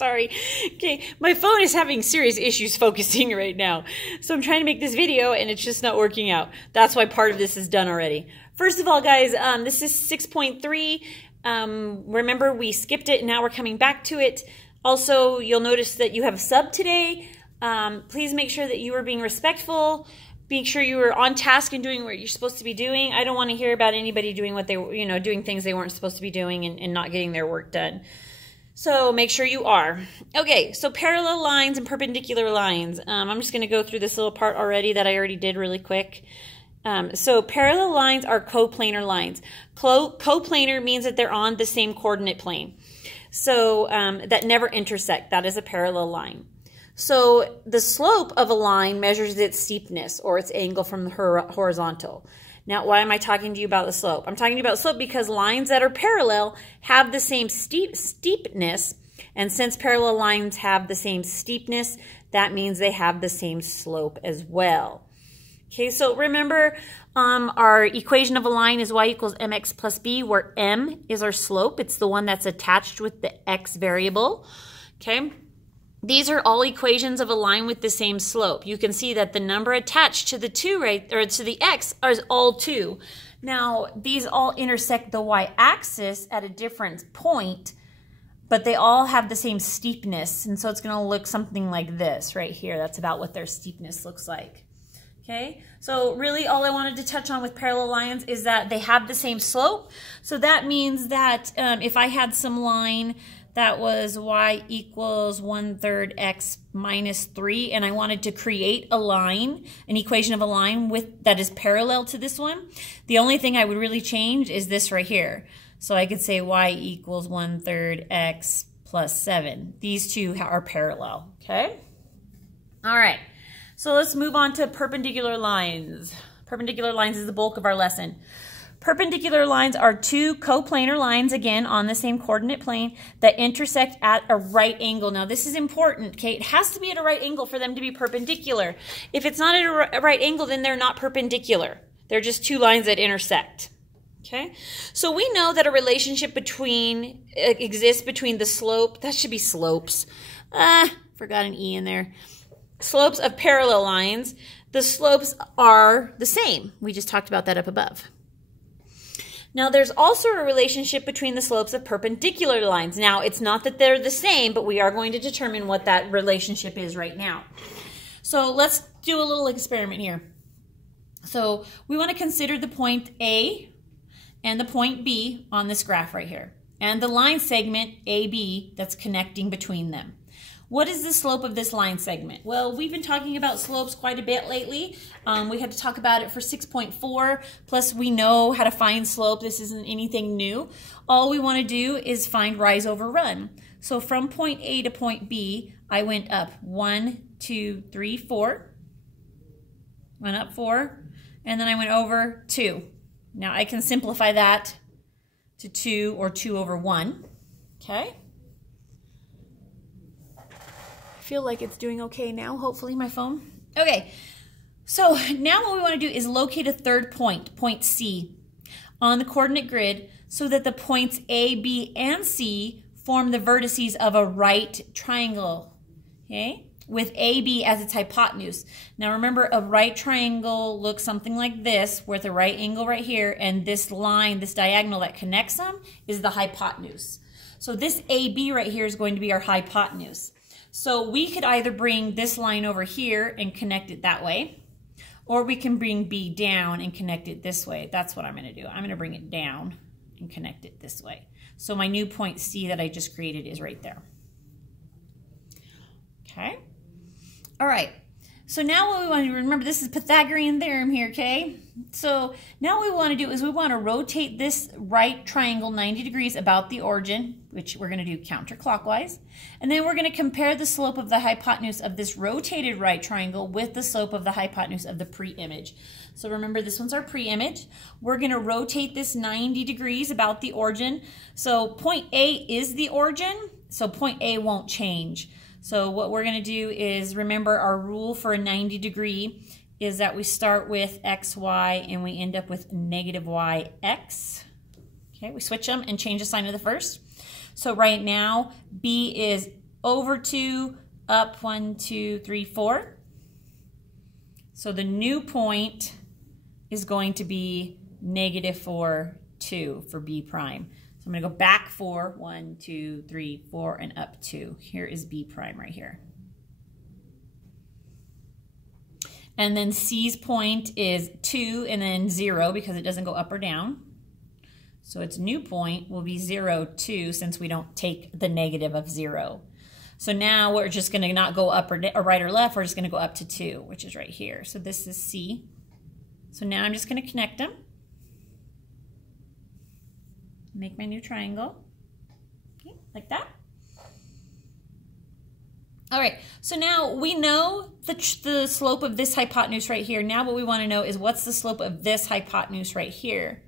Sorry. Okay, my phone is having serious issues focusing right now. So I'm trying to make this video and it's just not working out. That's why part of this is done already. First of all, guys, this is 6.3. Remember, we skipped it and now we're coming back to it. Also, you'll notice that you have a sub today. Please make sure that you are being respectful. Make sure you are on task and doing what you're supposed to be doing. I don't want to hear about anybody doing what they, doing things they weren't supposed to be doing and not getting their work done. So make sure you are. Okay, so parallel lines and perpendicular lines. I'm just going to go through this little part already that I already did really quick. So parallel lines are coplanar lines. Coplanar means that they're on the same coordinate plane. So that never intersect. That is a parallel line. So the slope of a line measures its steepness or its angle from the horizontal. Now, why am I talking to you about the slope? I'm talking about slope because lines that are parallel have the same steepness. And since parallel lines have the same steepness, that means they have the same slope as well. Okay, so remember our equation of a line is y equals mx plus b, where m is our slope. It's the one that's attached with the x variable. Okay. These are all equations of a line with the same slope. You can see that the number attached to the 2, or to the x, is all 2. Now, these all intersect the y-axis at a different point, but they all have the same steepness. And so it's going to look something like this right here. That's about what their steepness looks like. Okay, so really all I wanted to touch on with parallel lines is that they have the same slope. So that means that if I had some line that was y equals 1/3 x minus 3, and I wanted to create a line, an equation of a line that is parallel to this one, the only thing I would really change is this right here. So I could say y equals 1/3 x plus 7. These two are parallel, okay? All right, so let's move on to perpendicular lines. Perpendicular lines is the bulk of our lesson. Perpendicular lines are two coplanar lines, again, on the same coordinate plane that intersect at a right angle. Now, this is important, okay? It has to be at a right angle for them to be perpendicular. If it's not at a right angle, then they're not perpendicular. They're just two lines that intersect, okay? So we know that a relationship exists between the slope, that should be slopes. Forgot an E in there. Slopes of parallel lines. The slopes are the same. We just talked about that up above. Now, there's also a relationship between the slopes of perpendicular lines. Now, it's not that they're the same, but we are going to determine what that relationship is right now. So let's do a little experiment here. So we want to consider the point A and the point B on this graph right here, and the line segment AB that's connecting between them. What is the slope of this line segment? Well, we've been talking about slopes quite a bit lately. We had to talk about it for 6.4, plus we know how to find slope. This isn't anything new. All we want to do is find rise over run. So from point A to point B, I went up 1, 2, 3, 4. Went up 4, and then I went over 2. Now I can simplify that to 2 or 2 over 1, okay? Feel like it's doing okay now, hopefully, my phone. Okay, so now what we want to do is locate a third point, point C, on the coordinate grid so that the points A, B, and C form the vertices of a right triangle, okay, with AB as its hypotenuse. Now remember, a right triangle looks something like this, with a right angle right here, and this line, this diagonal that connects them, is the hypotenuse. So this AB right here is going to be our hypotenuse. So we could either bring this line over here and connect it that way, or we can bring B down and connect it this way. That's what I'm going to do. I'm going to bring it down and connect it this way. So my new point C that I just created is right there. Okay. All right. So now what we want to do, remember this is Pythagorean Theorem here, okay? So now what we want to do is we want to rotate this right triangle 90 degrees about the origin, which we're going to do counterclockwise. And then we're going to compare the slope of the hypotenuse of this rotated right triangle with the slope of the hypotenuse of the pre-image. So remember, this one's our pre-image. We're going to rotate this 90 degrees about the origin. So point A is the origin, so point A won't change. So what we're going to do is, remember, our rule for a 90 degree is that we start with xy and we end up with negative yx. Okay, we switch them and change the sign of the first. So right now, B is over 2, up 1, 2, 3, 4. So the new point is going to be -4, 2 for B prime. So I'm going to go back 4, 1, 2, 3, 4, and up 2. Here is B prime right here. And then C's point is 2 and then 0 because it doesn't go up or down. So its new point will be 0, 2 since we don't take the negative of 0. So now we're just going to not go up or right or left. We're just going to go up to 2, which is right here. So this is C. So now I'm just going to connect them. Make my new triangle. Okay, like that. All right, so now we know the slope of this hypotenuse right here. Now what we want to know is what's the slope of this hypotenuse right here.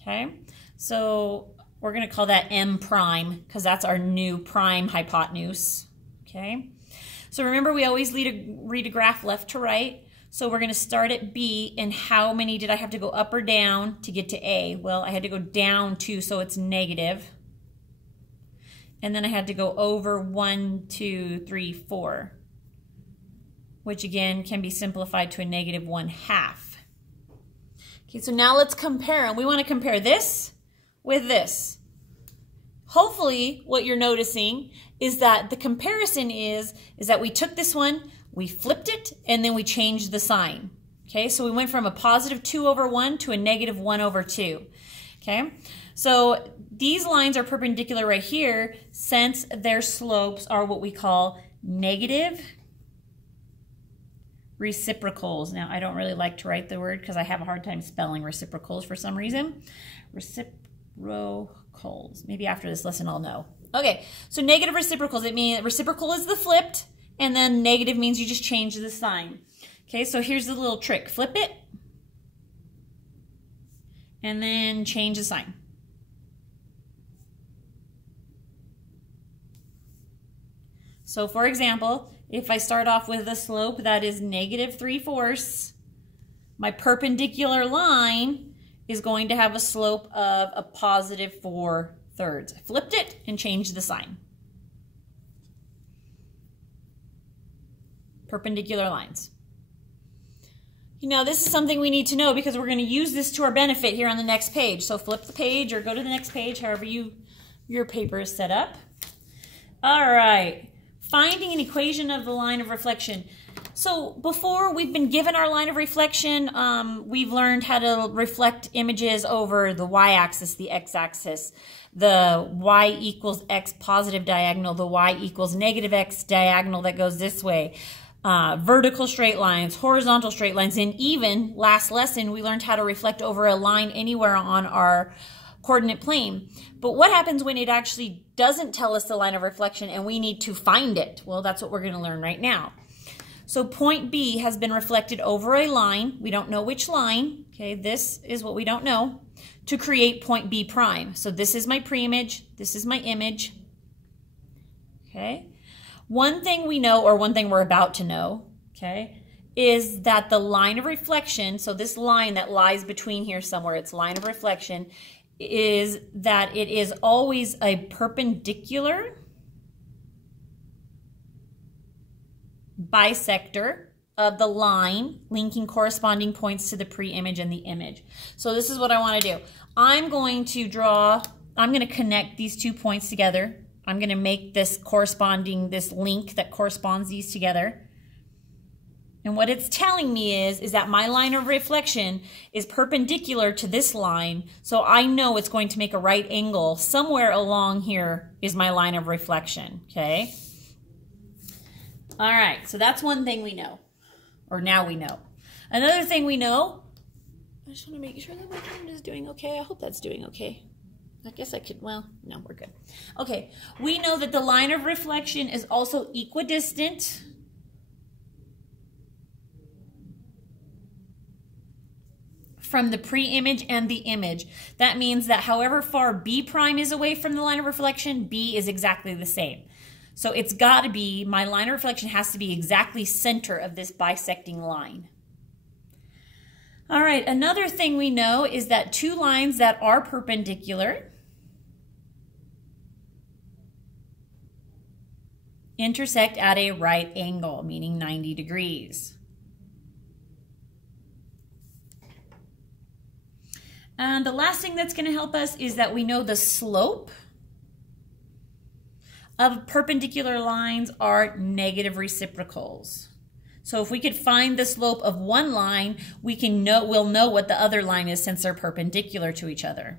Okay, so we're going to call that M prime because that's our new prime hypotenuse. Okay, so remember we always read a graph left to right. So we're going to start at B, and how many did I have to go up or down to get to A? Well, I had to go down 2, so it's negative. And then I had to go over 1, 2, 3, 4, which again can be simplified to a -1/2. Okay, so now let's compare. And we want to compare this with this. Hopefully what you're noticing is that the comparison is that we took this one, we flipped it, and then we changed the sign. Okay, so we went from a +2/1 to a -1/2. Okay, so these lines are perpendicular right here since their slopes are what we call negative reciprocals. Now, I don't really like to write the word because I have a hard time spelling reciprocals for some reason. Reciprocals. Maybe after this lesson I'll know. Okay, so negative reciprocals. It means reciprocal is the flipped, and then negative means you just change the sign. Okay, so here's the little trick. Flip it, and then change the sign. So for example, if I start off with a slope that is -3/4, my perpendicular line is going to have a slope of a +4/3. I flipped it and changed the sign. Perpendicular lines. Now this is something we need to know because we're going to use this to our benefit here on the next page. So flip the page or go to the next page, however your paper is set up. All right. Finding an equation of the line of reflection. So before we've been given our line of reflection, we've learned how to reflect images over the y-axis, the x-axis, the y equals x positive diagonal, the y equals -x diagonal that goes this way, vertical straight lines, horizontal straight lines, and even last lesson we learned how to reflect over a line anywhere on our coordinate plane. But what happens when it actually doesn't tell us the line of reflection and we need to find it? Well, that's what we're going to learn right now. So point B has been reflected over a line. We don't know which line. Okay, this is what we don't know, to create point B prime. So this is my pre-image. This is my image. Okay. One thing we know, or one thing we're about to know, okay, is that the line of reflection, so this line that lies between here somewhere, it's line of reflection, is that it is always a perpendicular bisector of the line linking corresponding points to the pre-image and the image. So this is what I want to do. I'm going to connect these 2 points together. I'm going to make this link that corresponds these together. And what it's telling me is that my line of reflection is perpendicular to this line, so I know it's going to make a right angle. Somewhere along here is my line of reflection, okay? All right, so that's one thing we know, or now we know. Another thing we know, I just want to make sure that my camera is doing okay. I hope that's doing okay. I guess I could, well, no, we're good. Okay, we know that the line of reflection is also equidistant from the pre-image and the image. That means that however far B prime is away from the line of reflection, B is exactly the same. So it's got to be, my line of reflection has to be exactly center of this bisecting line. All right, another thing we know is that 2 lines that are perpendicular intersect at a right angle, meaning 90 degrees. And the last thing that's going to help us is that we know the slope of perpendicular lines are negative reciprocals. So if we could find the slope of one line, we'll know what the other line is since they're perpendicular to each other.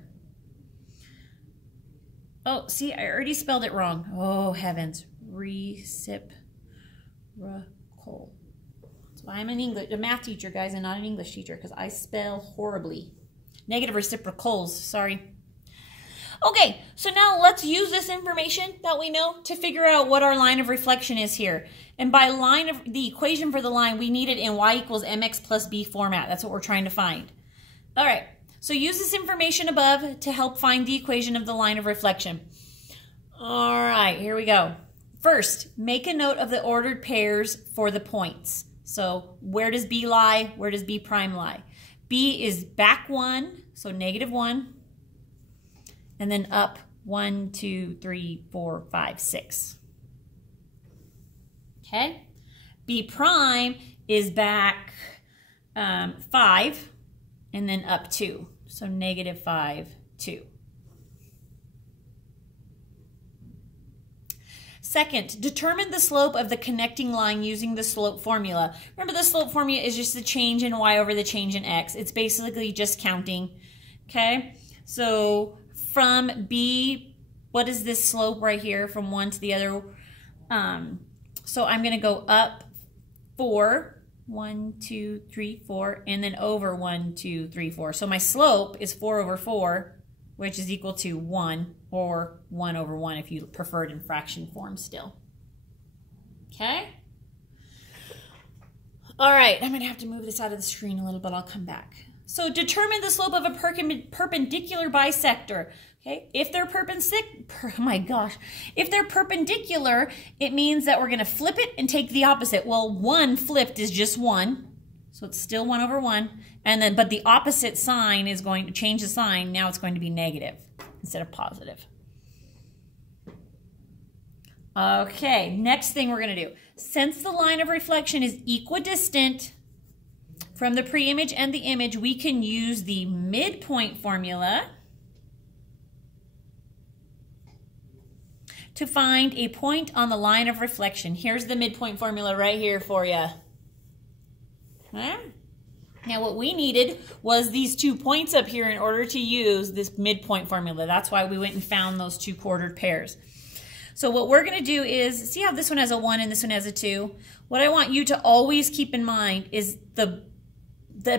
Oh, see, I already spelled it wrong. Oh, heavens. Reciprocal. That's why I'm a math teacher, guys, and not an English teacher, because I spell horribly. Negative reciprocals, sorry. Okay, so now let's use this information that we know to figure out what our line of reflection is here. And by the equation for the line, we need it in y equals mx plus b format. That's what we're trying to find. All right, so use this information above to help find the equation of the line of reflection. All right, here we go. First, make a note of the ordered pairs for the points. So where does B lie? Where does B prime lie? B is back 1, so -1, and then up 1, 2, 3, 4, 5, 6. Okay? B prime is back 5, and then up 2, so -5, 2. Second, determine the slope of the connecting line using the slope formula. Remember, the slope formula is just the change in y over the change in x. It's basically just counting, okay? So from B, what is this slope right here from one to the other? So I'm going to go up 4, 1, 2, 3, 4, and then over 1, 2, 3, 4. So my slope is 4 over 4, which is equal to 1, or 1 over 1 if you prefer it in fraction form still. Okay? All right, I'm going to have to move this out of the screen a little bit. I'll come back. So determine the slope of a perpendicular bisector. Okay, if they're if they're perpendicular, it means that we're going to flip it and take the opposite. Well, 1 flipped is just 1, so it's still 1 over 1. And then, but the opposite sign is going to change the sign. Now it's going to be negative instead of positive. Okay, next thing we're going to do. Since the line of reflection is equidistant from the pre-image and the image, we can use the midpoint formula to find a point on the line of reflection. Here's the midpoint formula right here for you. Okay. Now what we needed was these 2 points up here in order to use this midpoint formula. That's why we went and found those 2 quartered pairs. So what we're going to do is, see how this one has a 1 and this one has a 2? What I want you to always keep in mind is the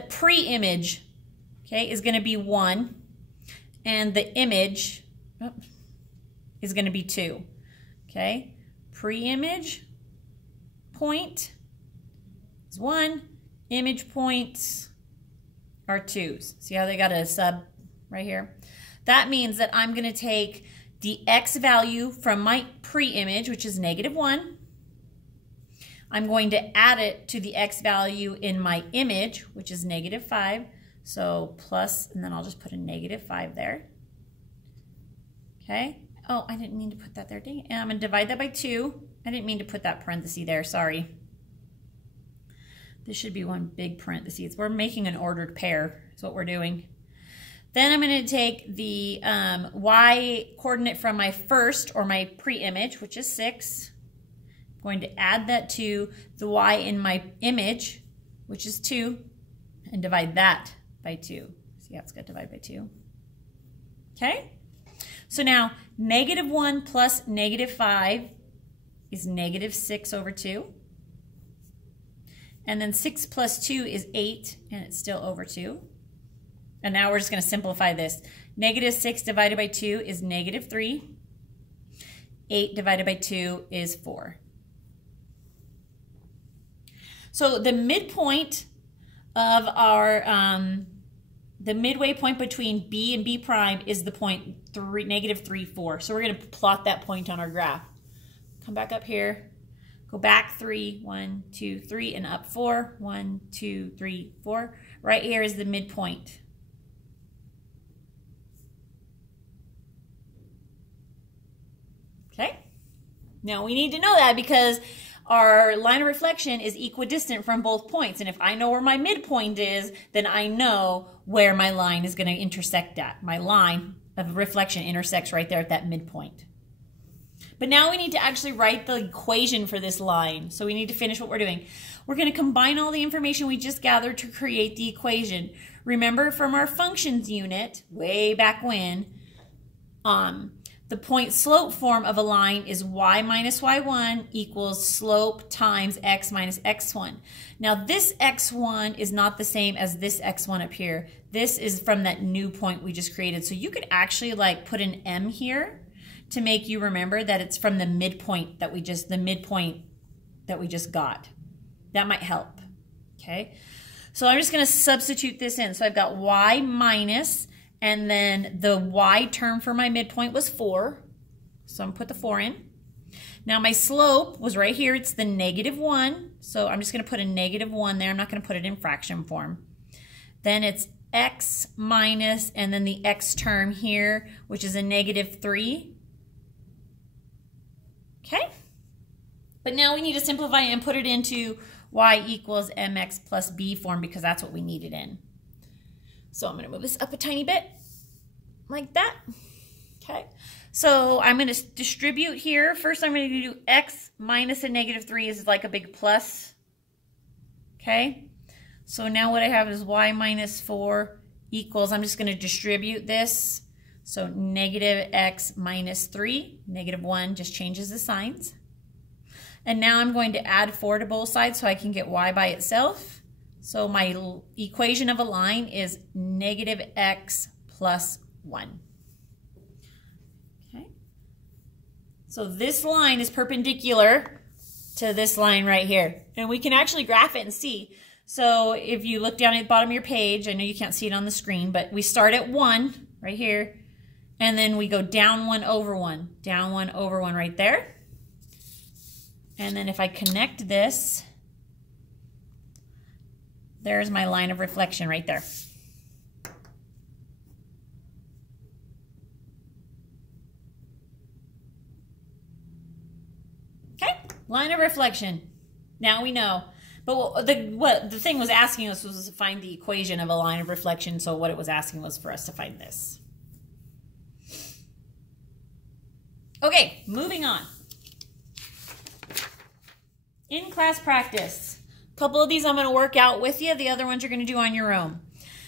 pre-image, okay, is going to be 1, and the image is going to be 2. Okay, pre-image point is 1. Image points are 2s. See how they got a sub right here? That means that I'm going to take the x value from my pre-image, which is -1. I'm going to add it to the x value in my image, which is -5. So plus, and then I'll just put a -5 there. Okay. Oh, I didn't mean to put that there. Dang it. And I'm going to divide that by 2. I didn't mean to put that parenthesis there. Sorry. This should be one big parenthesis. We're making an ordered pair is what we're doing. Then I'm going to take the y coordinate from my first or my pre-image, which is 6. I'm going to add that to the y in my image, which is 2, and divide that by 2. See how it's got to divide by 2? Okay? So now -1 plus -5 is -6 over 2. And then 6 plus 2 is 8, and it's still over 2. And now we're just going to simplify this. -6 divided by 2 is -3. 8 divided by 2 is 4. So the midpoint of our, the midway point between B and B prime is the point -3, 4. So we're going to plot that point on our graph. Come back up here. Go back 3, 1, 2, 3, and up 4, 1, 2, 3, 4. Right here is the midpoint. Okay? Now we need to know that because our line of reflection is equidistant from both points. And if I know where my midpoint is, then I know where my line is going to intersect at. My line of reflection intersects right there at that midpoint. But now we need to actually write the equation for this line. So we need to finish what we're doing. We're going to combine all the information we just gathered to create the equation. Remember from our functions unit, way back when, the point slope form of a line is y minus y1 equals slope times x minus x1. Now this x1 is not the same as this x1 up here. This is from that new point we just created. So you could actually like put an m here to make you remember that it's from the midpoint that we just got. That might help, okay? So I'm just gonna substitute this in. So I've got y minus, and then the y term for my midpoint was 4. So I'm gonna put the 4 in. Now my slope was right here, it's the -1. So I'm just gonna put a -1 there. I'm not gonna put it in fraction form. Then it's x minus, and then the x term here, which is a -3. Okay? But now we need to simplify and put it into y equals mx plus b form because that's what we need it in. So I'm going to move this up a tiny bit like that. Okay. So I'm going to distribute here. First I'm going to do x minus a -3 is like a big plus. Okay. So now what I have is y minus 4 equals, I'm just going to distribute this. So -x minus 3, -1 just changes the signs. And now I'm going to add 4 to both sides so I can get y by itself. So my equation of a line is -x plus 1. Okay. So this line is perpendicular to this line right here. And we can actually graph it and see. So if you look down at the bottom of your page, I know you can't see it on the screen, but we start at 1 right here. And then we go down 1 over 1, down 1 over 1 right there. And then if I connect this, there's my line of reflection right there. Okay, line of reflection. Now we know. But what the thing was asking us was to find the equation of a line of reflection. So what it was asking was for us to find this. Okay, moving on. In class practice. A couple of these I'm going to work out with you. The other ones you're going to do on your own.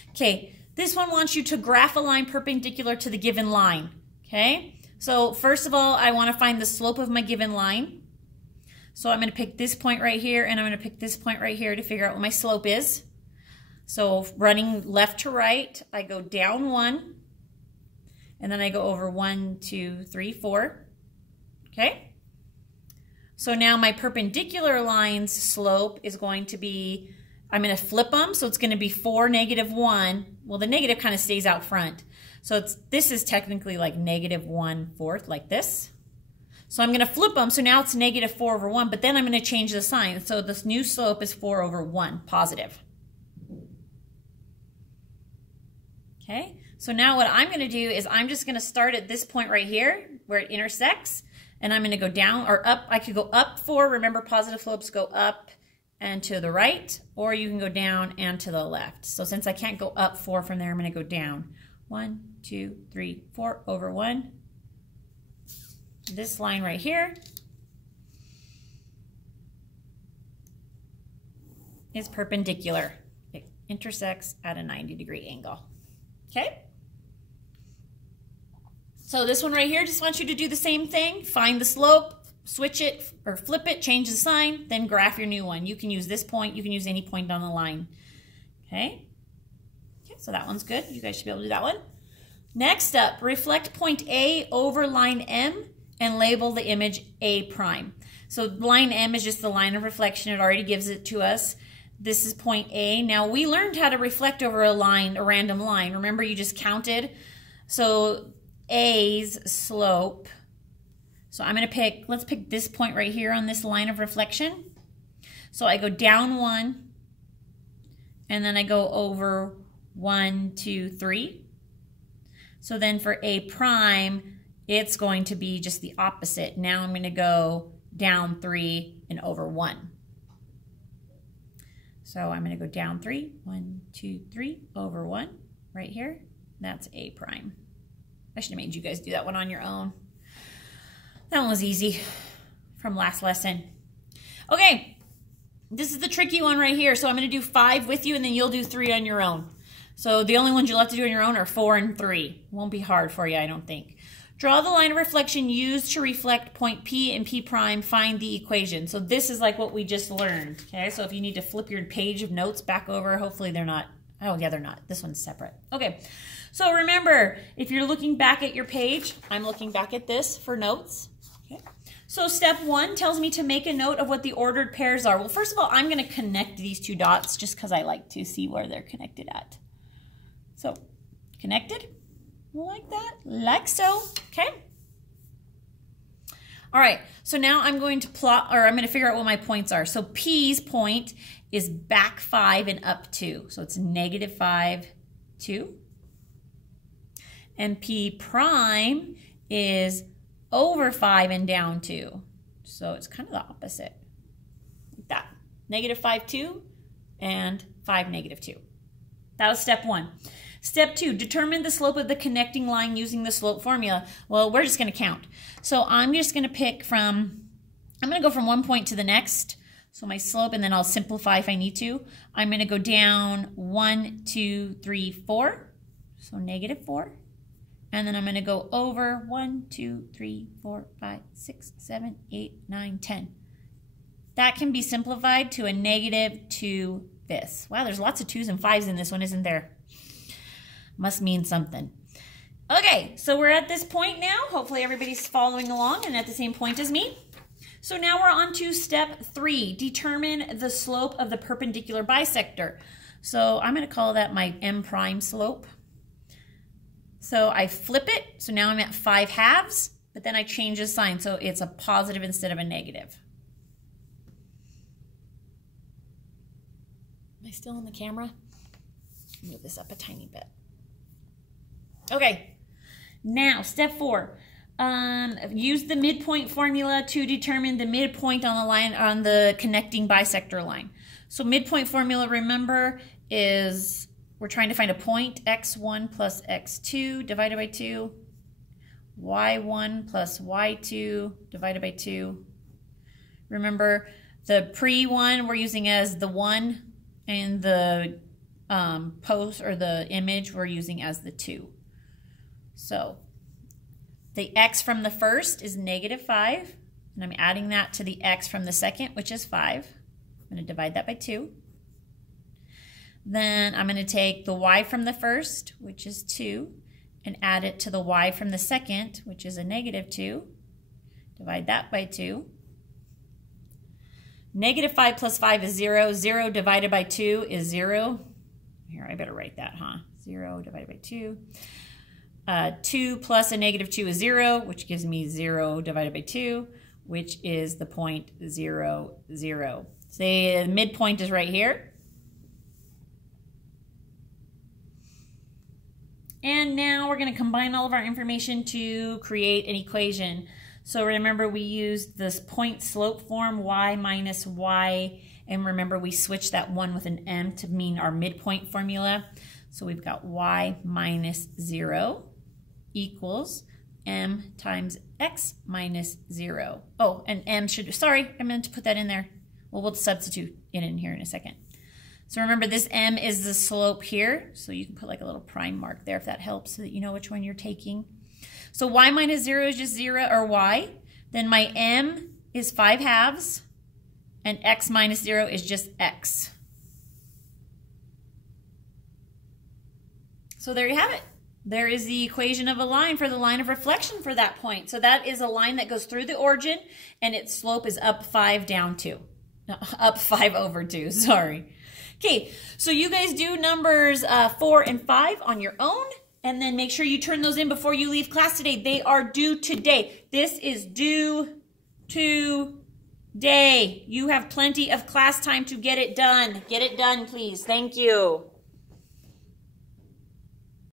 Okay, this one wants you to graph a line perpendicular to the given line. Okay, so first of all, I want to find the slope of my given line. So I'm going to pick this point right here, and I'm going to pick this point right here to figure out what my slope is. So running left to right, I go down 1, and then I go over 1, 2, 3, 4. Okay? So now my perpendicular line's slope is going to be, I'm going to flip them, so it's going to be 4, -1. Well, the negative kind of stays out front. So this is technically like -1/4, like this. So I'm going to flip them, so now it's -4 over 1, but then I'm going to change the sign. So this new slope is 4 over 1, positive. Okay, so now what I'm going to do is I'm just going to start at this point right here where it intersects, and I'm going to go down or up. I could go up 4. Remember, positive slopes go up and to the right, or you can go down and to the left. So since I can't go up 4 from there, I'm going to go down 1, 2, 3, 4 over 1. This line right here is perpendicular. It intersects at a 90-degree angle. Okay? So this one right here just wants you to do the same thing. Find the slope, switch it or flip it, change the sign, then graph your new one. You can use this point. You can use any point on the line. Okay? Okay, so that one's good. You guys should be able to do that one. Next up, reflect point A over line M and label the image A prime. So line M is just the line of reflection. It already gives it to us. This is point A. Now we learned how to reflect over a line, a random line. Remember, you just counted. So A's slope. So I'm going to pick, let's pick this point right here on this line of reflection. So I go down 1, and then I go over 1, 2, 3. So then for A prime, it's going to be just the opposite. Now I'm going to go down 3 and over 1. So I'm going to go down 3, 1, 2, 3, over 1, right here. That's A prime. I should have made you guys do that one on your own. That one was easy from last lesson. Okay, this is the tricky one right here. So I'm going to do 5 with you, and then you'll do 3 on your own. So the only ones you'll have to do on your own are 4 and 3. Won't be hard for you, I don't think. Draw the line of reflection used to reflect point P and P prime. Find the equation. So this is like what we just learned. Okay, so if you need to flip your page of notes back over, hopefully they're not. Oh, yeah, they're not. This one's separate. Okay, so remember, if you're looking back at your page, I'm looking back at this for notes. Okay. So step 1 tells me to make a note of what the ordered pairs are. Well, first of all, I'm going to connect these 2 dots just because I like to see where they're connected at. So, connected? Like that, like so, okay? All right, so now I'm going to plot, or I'm going to figure out what my points are. So P's point is back 5 and up 2. So it's -5, 2. And P prime is over 5 and down 2. So it's kind of the opposite. Like that. -5, 2, and 5, -2. That was step 1. Step 2, determine the slope of the connecting line using the slope formula. Well, we're just going to count. So I'm just going to pick from, I'm going to go from one point to the next. So my slope, and then I'll simplify if I need to. I'm going to go down 1, 2, 3, 4. So -4. And then I'm going to go over 1, 2, 3, 4, 5, 6, 7, 8, 9, 10. That can be simplified to a -2/5. Wow, there's lots of 2's and 5's in this one, isn't there? Must mean something. Okay, so we're at this point now. Hopefully everybody's following along and at the same point as me. So now we're on to step 3. Determine the slope of the perpendicular bisector. So I'm going to call that my M prime slope. So I flip it. So now I'm at 5/2, but then I change the sign. So it's a positive instead of a negative. Am I still on the camera? Move this up a tiny bit. Okay, now step 4. Use the midpoint formula to determine the midpoint on the line, on the connecting bisector line. So midpoint formula, remember, is we're trying to find a point, x1 plus x2 divided by 2, y1 plus y2 divided by 2. Remember, the pre-1 we're using as the 1, and the post or the image we're using as the 2. So the x from the first is -5, and I'm adding that to the x from the second, which is 5. I'm going to divide that by 2. Then I'm going to take the y from the first, which is 2, and add it to the y from the second, which is a -2. Divide that by 2. -5 plus 5 is 0. 0 divided by 2 is 0. Here, I better write that, huh? 0 divided by 2. 2 plus a -2 is 0, which gives me 0 divided by 2, which is the point 0, 0. Say the midpoint is right here. And now we're going to combine all of our information to create an equation. So remember, we used this point slope form, y minus y, and remember we switched that 1 with an m to mean our midpoint formula. So we've got y minus 0 equals m times x minus 0. Oh, and m should, sorry, I meant to put that in there. Well, we'll substitute it in here in a second. So remember, this m is the slope here, so you can put like a little prime mark there if that helps, so that you know which one you're taking. So y minus 0 is just 0, or y. Then my m is 5/2, and x minus 0 is just x. So there you have it. There is the equation of a line for the line of reflection for that point. So that is a line that goes through the origin, and its slope is up 5, down 2. No, up 5 over 2, sorry. Okay, so you guys do numbers 4 and 5 on your own. And then make sure you turn those in before you leave class today. They are due today. This is due today. You have plenty of class time to get it done. Get it done, please. Thank you.